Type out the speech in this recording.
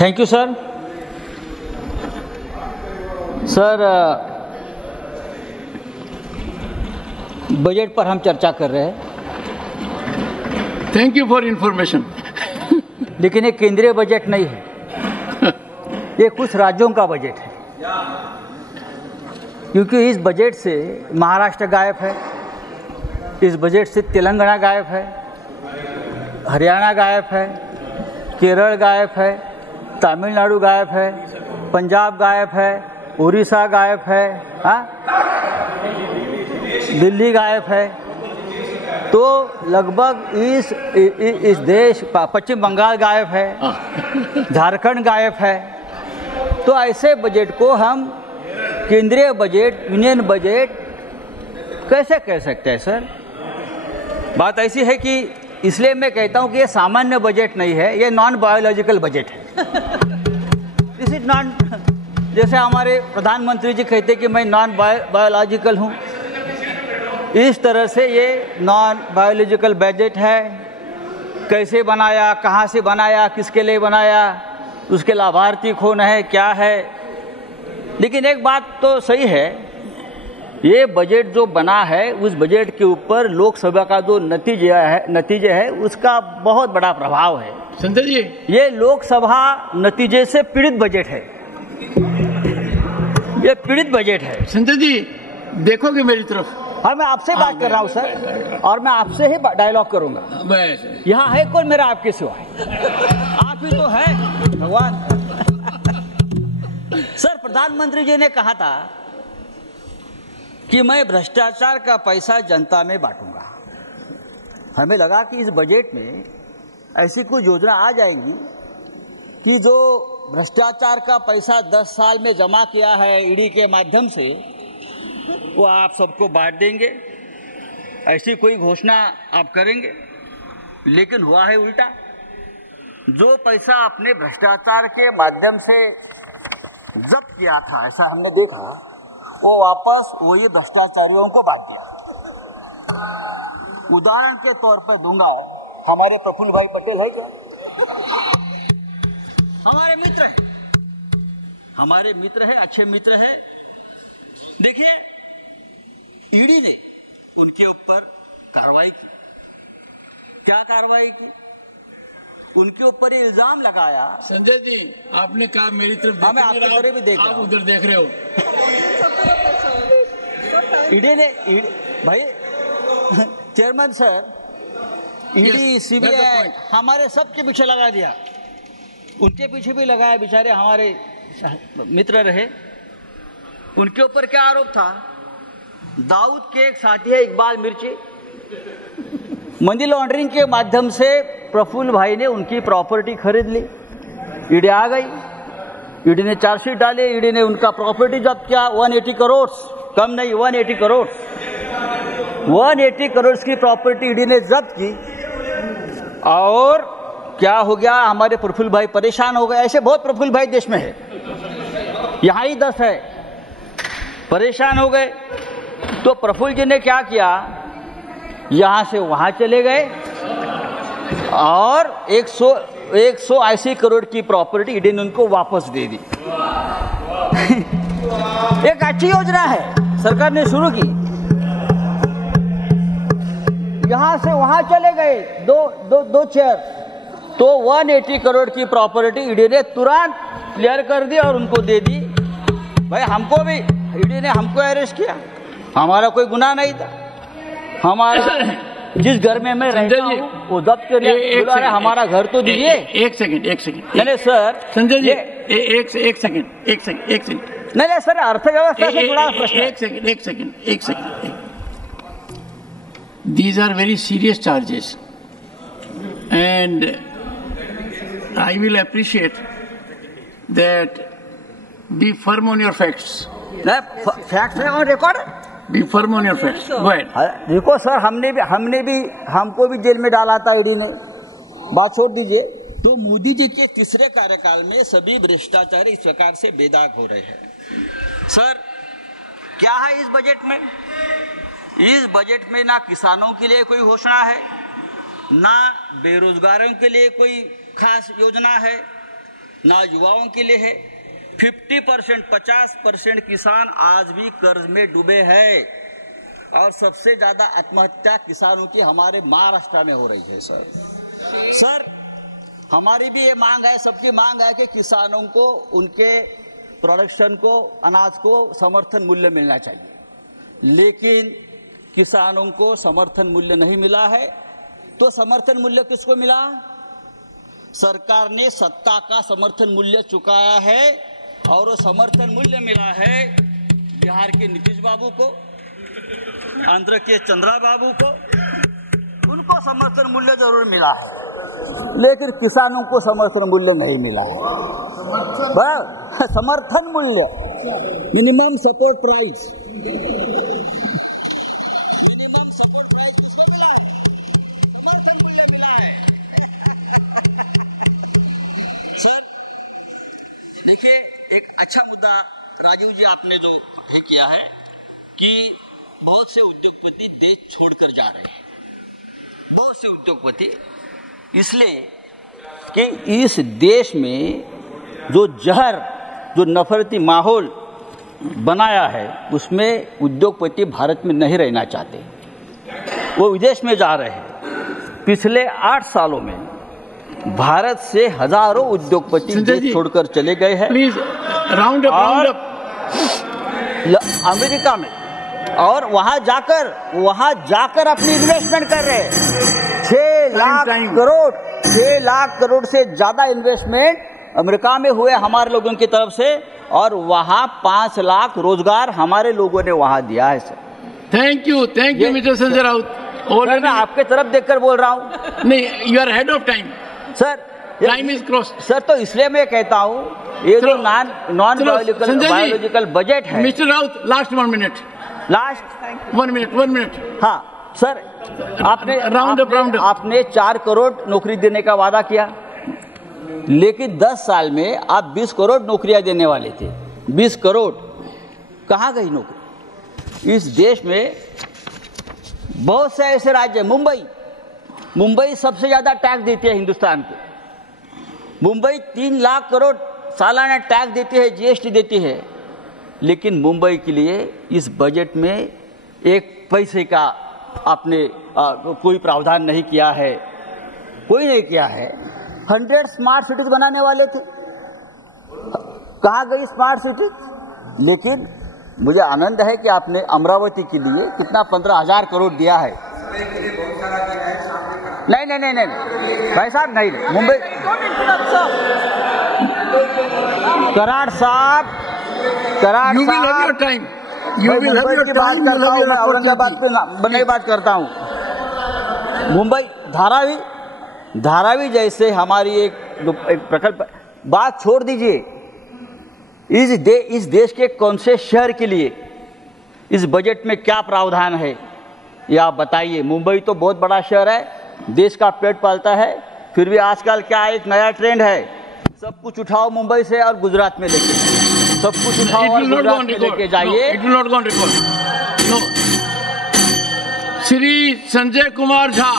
Thank you sir. Sir, budget पर हम चर्चा कर रहे हैं। Thank you for information. लेकिन ये केंद्रीय बजट नहीं है, ये कुछ राज्यों का बजट है, क्योंकि इस बजट से महाराष्ट्र गायब है, इस बजट से तेलंगाना गायब है, हरियाणा गायब है, केरल गायब है, तमिलनाडु गायब है, पंजाब गायब है, उड़ीसा गायब है, दिल्ली गायब है। तो लगभग इस देश, पश्चिम बंगाल गायब है, झारखंड गायब है। तो ऐसे बजट को हम केंद्रीय बजट, यूनियन बजट कैसे कह सकते हैं सर? बात ऐसी है कि इसलिए मैं कहता हूं कि ये सामान्य बजट नहीं है, ये नॉन बायोलॉजिकल बजट है। दिस इज नॉन, जैसे हमारे प्रधानमंत्री जी कहते हैं कि मैं नॉन बायोलॉजिकल हूं, इस तरह से ये नॉन बायोलॉजिकल बजट है। कैसे बनाया, कहाँ से बनाया, किसके लिए बनाया, उसके लाभार्थी कौन है, क्या है। लेकिन एक बात तो सही है, ये बजट जो बना है उस बजट के ऊपर लोकसभा का जो नतीजे है उसका बहुत बड़ा प्रभाव है। संजय जी, ये लोकसभा नतीजे से पीड़ित बजट है, ये पीड़ित बजट है। संजय जी देखोगे मेरी तरफ? हाँ, मैं आपसे बात कर रहा हूँ सर, और मैं आपसे ही डायलॉग करूँगा। बस यहाँ है कौन मेरा आपके सिवा? आप ही तो है भगवान। सर, प्रधानमंत्री जी ने कहा था कि मैं भ्रष्टाचार का पैसा जनता में बांटूंगा। हमें लगा कि इस बजट में ऐसी कुछ योजना आ जाएंगी कि जो भ्रष्टाचार का पैसा 10 साल में जमा किया है ईडी के माध्यम से, वो आप सबको बांट देंगे, ऐसी कोई घोषणा आप करेंगे। लेकिन हुआ है उल्टा। जो पैसा अपने भ्रष्टाचार के माध्यम से जब्त किया था, ऐसा हमने देखा, वो वापस वही भ्रष्टाचारियों को बांट दिया। उदाहरण के तौर पर दूंगा, हमारे प्रफुल्ल भाई पटेल है क्या? हमारे मित्र है, हमारे मित्र है, अच्छे मित्र है। देखिए, ईडी ने उनके ऊपर कार्रवाई की। क्या कार्रवाई की? उनके ऊपर ये इल्जाम लगाया। संजय जी, आपने कहा मेरी तरफ, मैं आपकी तरफ भी देख रहा हूं, आप उधर देख रहे हो। ईडी ने, भाई चेयरमैन सर, ईडी, सीबीआई हमारे सबके पीछे लगा दिया, उनके पीछे भी लगाया, बेचारे हमारे मित्र रहे। उनके ऊपर क्या आरोप था? दाऊद के एक साथी है इकबाल मिर्ची, मनी लॉन्ड्रिंग के माध्यम से प्रफुल्ल भाई ने उनकी प्रॉपर्टी खरीद ली। ईडी आ गई, ईडी ने चार्जशीट डाले, ईडी ने उनका प्रॉपर्टी जब्त किया। 180 करोड़, कम नहीं, 180 करोड़, 180 करोड़ की प्रॉपर्टी ईडी ने जब्त की। और क्या हो गया? हमारे प्रफुल्ल भाई परेशान हो गए। ऐसे बहुत प्रफुल्ल भाई देश में है, यहाँ ही 10 है, परेशान हो गए। तो प्रफुल्ल जी ने क्या किया? यहाँ से वहाँ चले गए और 180 करोड़ की प्रॉपर्टी ईडी ने उनको वापस दे दी। एक अच्छी योजना है, सरकार ने शुरू की। यहाँ से वहाँ चले गए, दो चेयर, तो 180 करोड़ की प्रॉपर्टी ईडी ने तुरंत क्लियर कर दी और उनको दे दी। भाई हमको भी ईडी ने हमको अरेस्ट किया, हमारा कोई गुनाह नहीं था। हमारा जिस घर में मैं रहता हूँ वो जब्त कर लिया। हमारा घर तो दीजिए। एक सेकंड नहीं सर, संजय जी, एक सेकंड नहीं सर, अर्थव्यवस्था से जुड़ा प्रश्न। एक second. These are very serious charges, and I will appreciate that. Be firm on your facts. Facts है और record. Be firm on your facts. Go ahead. देखो सर, हमको भी जेल में डाला था ईडी ने, बात छोड़ दीजिए। तो मोदी जी के तीसरे कार्यकाल में सभी भ्रष्टाचारी इस प्रकार से बेदाग हो रहे हैं। सर, क्या है इस बजट में? इस बजट में ना किसानों के लिए कोई घोषणा है, ना बेरोजगारों के लिए कोई खास योजना है, ना युवाओं के लिए है। 50%, 50% किसान आज भी कर्ज में डूबे हैं और सबसे ज़्यादा आत्महत्या किसानों की हमारे महाराष्ट्र में हो रही है। सर हमारी भी ये मांग है, सबकी मांग है कि किसानों को उनके प्रोडक्शन को, अनाज को समर्थन मूल्य मिलना चाहिए, लेकिन किसानों को समर्थन मूल्य नहीं मिला है। तो समर्थन मूल्य किसको मिला? सरकार ने सत्ता का समर्थन मूल्य चुकाया है और वो समर्थन मूल्य मिला है बिहार के नीतीश बाबू को, आंध्र के चंद्रा बाबू को। उनको समर्थन मूल्य जरूर मिला है, लेकिन किसानों को समर्थन मूल्य नहीं मिला है। बराबर, समर्थन मूल्य, minimum support price, minimum support price किसको मिला है? समर्थन मूल्य मिला है। सर देखिए, एक अच्छा मुद्दा राजीव जी आपने जो है किया है कि बहुत से उद्योगपति देश छोड़कर जा रहे हैं। बहुत से उद्योगपति इसलिए कि इस देश में जो जहर, जो नफरती माहौल बनाया है, उसमें उद्योगपति भारत में नहीं रहना चाहते, वो विदेश में जा रहे हैं। पिछले 8 सालों में भारत से हजारों उद्योगपति देश छोड़कर चले गए हैं। प्लीज राउंड अप अमेरिका में, और वहां जाकर अपनी इन्वेस्टमेंट कर रहे हैं। 6 लाख करोड़ से ज्यादा इन्वेस्टमेंट अमेरिका में हुए हमारे लोगों की तरफ से, और वहां 5 लाख रोजगार हमारे लोगों ने वहां दिया है। Sir thank you mister Sanjay Raut. और मैं आपके तरफ देखकर बोल रहा हूं। नहीं, you are head of time sir, time is crossed. Sir तो इसलिए मैं कहता हूं, ये जो नॉन बायोलॉजिकल बजट है। Mister Raut, last 1 minute, last 1 minute. हाँ सर, आपने 4 करोड़ नौकरी देने का वादा किया, लेकिन 10 साल में आप 20 करोड़ नौकरियां देने वाले थे। 20 करोड़ कहाँ गई नौकरी? इस देश में बहुत से ऐसे राज्य, मुंबई सबसे ज़्यादा टैक्स देती है हिंदुस्तान को। मुंबई 3 लाख करोड़ सालाना टैक्स देती है, जीएसटी देती है, लेकिन मुंबई के लिए इस बजट में 1 पैसे का आपने कोई प्रावधान नहीं किया है, कोई नहीं किया है। 100 स्मार्ट सिटीज बनाने वाले थे, कहाँ गई स्मार्ट सिटीज? लेकिन मुझे आनंद है कि आपने अमरावती के लिए कितना 15,000 करोड़ दिया है। नहीं भाई साहब, नहीं मुंबई, कराड़ साहब, औरंगाबाद पे बनने की बात करता हूँ। मुंबई धारावी जैसे हमारी एक प्रकल्प, बात छोड़ दीजिए। इस देश के कौन से शहर के लिए इस बजट में क्या प्रावधान है, ये आप बताइए। मुंबई तो बहुत बड़ा शहर है, देश का पेट पालता है, फिर भी आजकल क्या एक नया ट्रेंड है, सब कुछ उठाओ मुंबई से और गुजरात में लेके, सब कुछ उठाओ और गुजरात में लेके जाइए। श्री संजय कुमार झा।